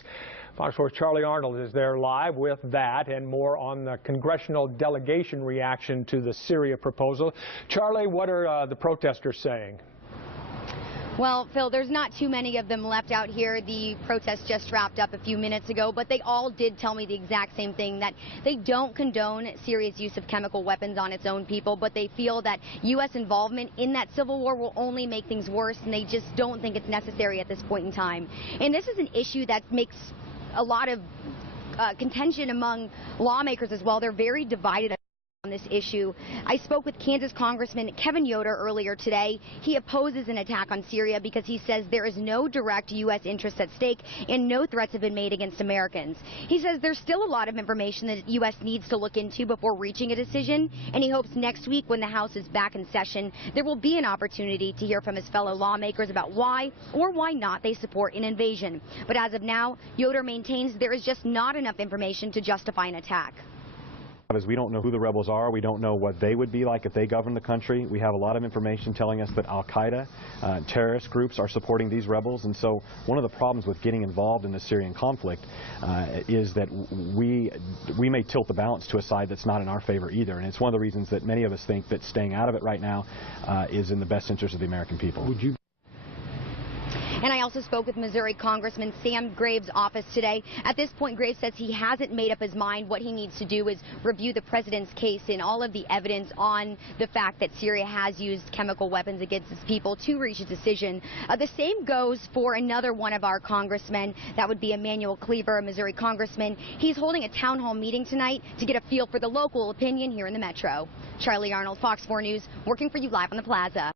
attacks. Fox 4's Charlie Arnold is there live with that and more on the congressional delegation reaction to the Syria proposal. Charlie, what are the protesters saying? Well, Phil, there's not too many of them left out here. The protest just wrapped up a few minutes ago, but they all did tell me the exact same thing, that they don't condone Syria's use of chemical weapons on its own people, but they feel that U.S. involvement in that civil war will only make things worse, and they just don't think it's necessary at this point in time. And this is an issue that makes a lot of contention among lawmakers as well. They're very divided on this issue. I spoke with Kansas Congressman Kevin Yoder earlier today. He opposes an attack on Syria because he says there is no direct U.S. interest at stake and no threats have been made against Americans. He says there's still a lot of information that the U.S. needs to look into before reaching a decision, and he hopes next week, when the House is back in session, there will be an opportunity to hear from his fellow lawmakers about why or why not they support an invasion. But as of now, Yoder maintains there is just not enough information to justify an attack. We don't know who the rebels are. We don't know what they would be like if they governed the country. We have a lot of information telling us that Al-Qaeda, terrorist groups, are supporting these rebels. And so one of the problems with getting involved in the Syrian conflict is that we may tilt the balance to a side that's not in our favor either. And it's one of the reasons that many of us think that staying out of it right now is in the best interest of the American people. And I also spoke with Missouri Congressman Sam Graves' office today. At this point, Graves says he hasn't made up his mind. What he needs to do is review the president's case and all of the evidence on the fact that Syria has used chemical weapons against its people to reach a decision. The same goes for another one of our congressmen. That would be Emanuel Cleaver, a Missouri congressman. He's holding a town hall meeting tonight to get a feel for the local opinion here in the metro. Charlie Arnold, Fox 4 News, working for you live on the Plaza.